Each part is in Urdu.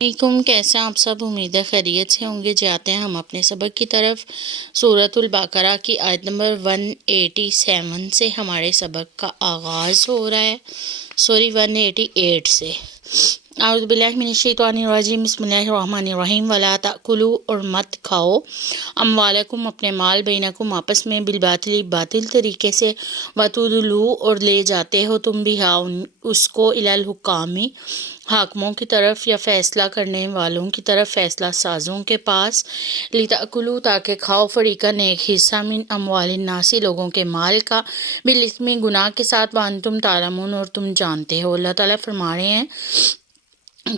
علیکم، کیسے ہیں آپ سب؟ امید ہے خیریت سے ہوں گے۔ جاتے ہیں ہم اپنے سبق کی طرف۔ سورۃ البقرہ کی آیت نمبر 187 سے ہمارے سبق کا آغاز ہو رہا ہے، سوری 188 سے۔ اعوذ باللہ من الشیطان الرجیم، بسم اللہ الرحمن الرحیم۔ ولا تأکلوا، اور مت کھاؤ، اموالکم، اپنے مال، بینکم، آپس میں، بالباطل، باطل طریقے سے، وتدلوا، اور لے جاتے ہو تم بھی اس کو، الی الحکام، حاکموں کی طرف یا فیصلہ کرنے والوں کی طرف، فیصلہ سازوں کے پاس، لتأکلوا، تاکہ کھاؤ، فریقاً، ایک حصہ، من اموال الناس، لوگوں کے مال کا، بالاثم، گناہ کے ساتھ، وانتم تعلمون، اور تم جانتے ہو۔ اللہ تعالیٰ فرما رہے ہیں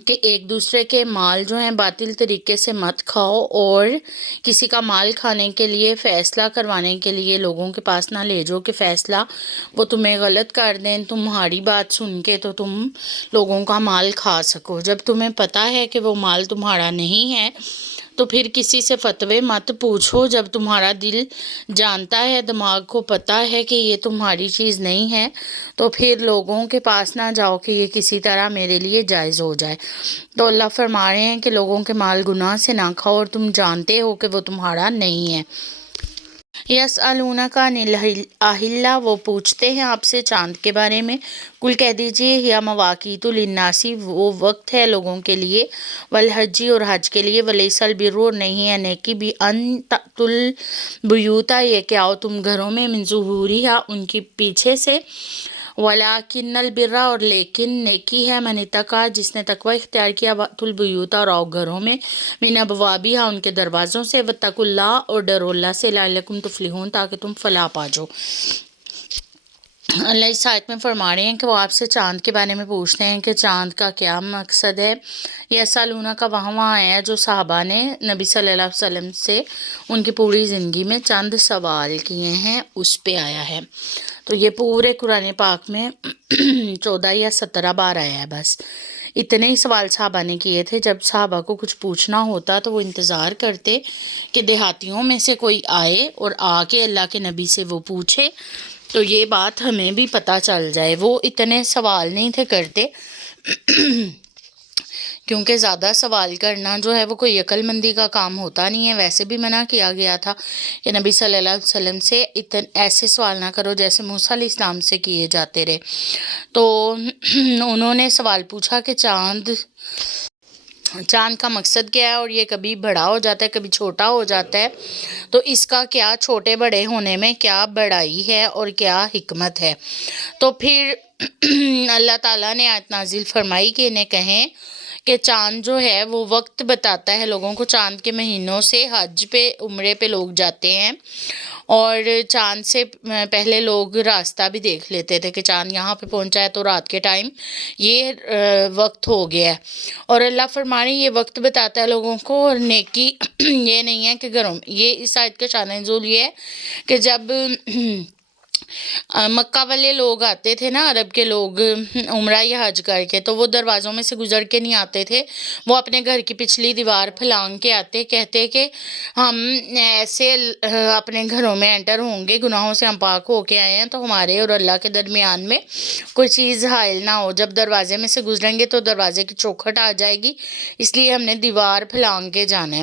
کہ ایک دوسرے کے مال جو ہیں باطل طریقے سے مت کھاؤ، اور کسی کا مال کھانے کے لیے، فیصلہ کروانے کے لیے لوگوں کے پاس نہ لے جاؤ کہ فیصلہ وہ تمہیں غلط کر دیں، تمہاری بات سن کے تو تم لوگوں کا مال کھا سکو۔ جب تمہیں پتہ ہے کہ وہ مال تمہارا نہیں ہے تو پھر کسی سے فتوے مت پوچھو۔ جب تمہارا دل جانتا ہے، دماغ کو پتہ ہے کہ یہ تمہاری چیز نہیں ہے، تو پھر لوگوں کے پاس نہ جاؤ کہ یہ کسی طرح میرے لیے جائز ہو جائے۔ تو اللہ فرما رہے ہیں کہ لوگوں کے مال گناہ سے نہ کھاؤ، اور تم جانتے ہو کہ وہ تمہارا نہیں ہے۔ یسألونک عن الاہلہ، وہ پوچھتے ہیں آپ سے چاند کے بارے میں۔ کل کہہ دیجئے، یا مواقیت للناس، وہ وقت ہے لوگوں کے لیے، والحج، اور حج کے لیے، ولیس البر، اور نہیں ہے نیکی بھی، ان تأتوا البیوت، یہ کہ آؤ تم گھروں میں، من ظہورہا، ان کی پیچھے سے، ولیکن البر، اور لیکن نیکی ہے، من اتقی، جس نے تقوی اختیار کیا، وأتوا البیوت، اور آؤ گھروں میں، من ابوابہا، ان کے دروازوں سے، واتقوا اللہ، اور ڈرو اللہ سے، لعلکم تفلحون، تاکہ تم فلاح پا جاؤ۔ اللہ اس آیت میں فرما رہے ہیں کہ وہ آپ سے چاند کے بارے میں پوچھتے ہیں کہ چاند کا کیا مقصد ہے۔ یسألونک کا وہاں آیا ہے جو صحابہ نے نبی صلی اللہ علیہ وسلم سے ان کی پوری زندگی میں چند سوال کیے ہیں، اس پہ آیا ہے۔ تو یہ پورے قرآن پاک میں 14 یا 17 بار آیا ہے بس۔ اتنے ہی سوال صحابہ نے کیے تھے۔ جب صحابہ کو کچھ پوچھنا ہوتا تو وہ انتظار کرتے کہ دیہاتیوں میں سے کوئی آئے اور آ کے اللہ کے نبی سے وہ پوچھے، تو یہ بات ہمیں بھی پتہ چل جائے۔ وہ اتنے سوال نہیں تھے کرتے کیونکہ زیادہ سوال کرنا جو ہے وہ کوئی عقل مندی کا کام ہوتا نہیں ہے۔ ویسے بھی منع کیا گیا تھا کہ نبی صلی اللہ علیہ وسلم سے ایسے سوال نہ کرو جیسے موسیٰ علیہ السلام سے کیے جاتے رہے۔ تو انہوں نے سوال پوچھا کہ چاند کا مقصد کیا ہے، اور یہ کبھی بڑا ہو جاتا ہے، کبھی چھوٹا ہو جاتا ہے، تو اس کا کیا چھوٹے بڑے ہونے میں کیا بڑائی ہے اور کیا حکمت ہے۔ تو پھر اللہ تعالیٰ نے آیت نازل فرمائی کہ انہیں کہیں کہ چاند جو ہے وہ وقت بتاتا ہے لوگوں کو۔ چاند کے مہینوں سے حج پہ، عمرے پہ لوگ جاتے ہیں، اور چاند سے پہلے لوگ راستہ بھی دیکھ لیتے تھے کہ چاند یہاں پہ پہنچا ہے تو رات کے ٹائم یہ وقت ہو گیا ہے۔ اور اللہ فرمانے یہ وقت بتاتا ہے لوگوں کو، اور نیکی یہ نہیں ہے کہ گھروں میں، یہ اس آیت کا شان نزول یہ ہے کہ جب مکہ والے لوگ آتے تھے نا، عرب کے لوگ عمرہ یا حج کر کے، تو وہ دروازوں میں سے گزر کے نہیں آتے تھے، وہ اپنے گھر کی پچھلی دیوار پھلانگ کے آتے، کہتے کہ ہم ایسے اپنے گھروں میں انٹر ہوں گے، گناہوں سے ہم پاک ہو کے آئے ہیں، تو ہمارے اور اللہ کے درمیان میں کوئی چیز حائل نہ ہو۔ جب دروازے میں سے گزریں گے تو دروازے کی چوکھٹ آ جائے گی، اس لیے ہم نے دیوار پھلانگ کے جانا ہے۔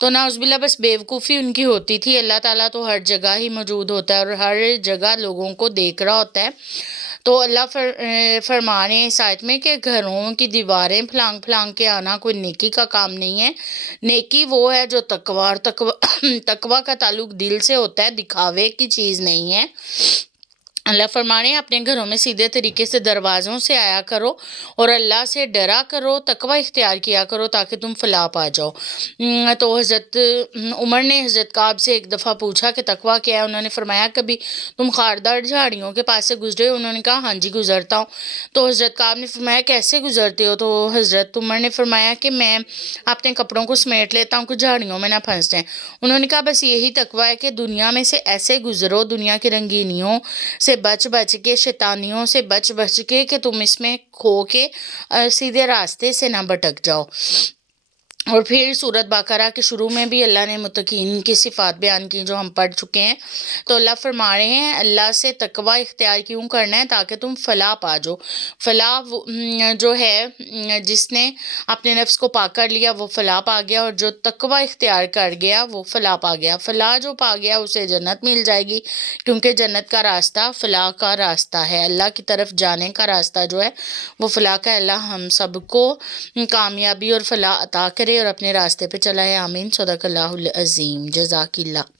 تو نعوذ باللہ، بس بیوقوفی ان کی ہوتی تھی۔ اللہ تعالیٰ تو ہر جگہ ہی موجود ہوتا ہے اور ہر جگہ لوگوں کو دیکھ رہا ہوتا ہے۔ تو اللہ فرما رہے ہیں اس آیت میں کہ گھروں کی دیواریں پھلانگ پھلانگ کے آنا کوئی نیکی کا کام نہیں ہے۔ نیکی وہ ہے جو تقویٰ، اور تقویٰ کا تعلق دل سے ہوتا ہے، دکھاوے کی چیز نہیں ہے۔ اللہ فرما رہے ہیں اپنے گھروں میں سیدھے طریقے سے دروازوں سے آیا کرو، اور اللہ سے ڈرا کرو، تقوی اختیار کیا کرو تاکہ تم فلاح پا جاؤ۔ تو حضرت عمر نے حضرت کعب سے ایک دفعہ پوچھا کہ تقوی کیا ہے۔ انہوں نے فرمایا کبھی تم خاردار جھاڑیوں کے پاس سے گزرے ہو؟ انہوں نے کہا ہاں جی گزرتا ہوں۔ تو حضرت کعب نے فرمایا کیسے گزرتے ہو؟ تو حضرت عمر نے فرمایا کہ میں اپنے کپڑوں کو سمیٹ لیتا ہوں کہ جھاڑیوں میں نہ پھنس جائیں۔ انہوں نے کہا بس یہی تقوی ہے کہ دنیا میں سے ایسے گزرو، دنیا کی رنگینیوں سے بچ کے، شیطانیوں سے بچ کے، کہ تم اس میں کھو کے سیدھے راستے سے نہ بھٹک جاؤ۔ اور پھر سورت بقرہ کے شروع میں بھی اللہ نے متقین کی صفات بیان کی جو ہم پڑھ چکے ہیں. تو اللہ فرما رہے ہیں اللہ سے تقوی اختیار کیوں کرنا ہے؟ تاکہ تم فلاح پا جاؤ. فلاح جو ہے جس نے اپنے نفس کو پاک کر لیا وہ فلاح پا گیا، اور جو تقوی اختیار کر گیا وہ فلاح پا گیا. فلاح جو پا گیا اسے جنت مل جائے گی، کیونکہ جنت کا راستہ فلاح کا راستہ ہے، اللہ کی طرف جانے کا راستہ جو ہے وہ فلاح کا. اللہ ہم سب کو کامیابی اور فلاح عطا کرے اور اپنے راستے پہ چلائے. آمین. صدق اللہ العظیم. جزاک اللہ.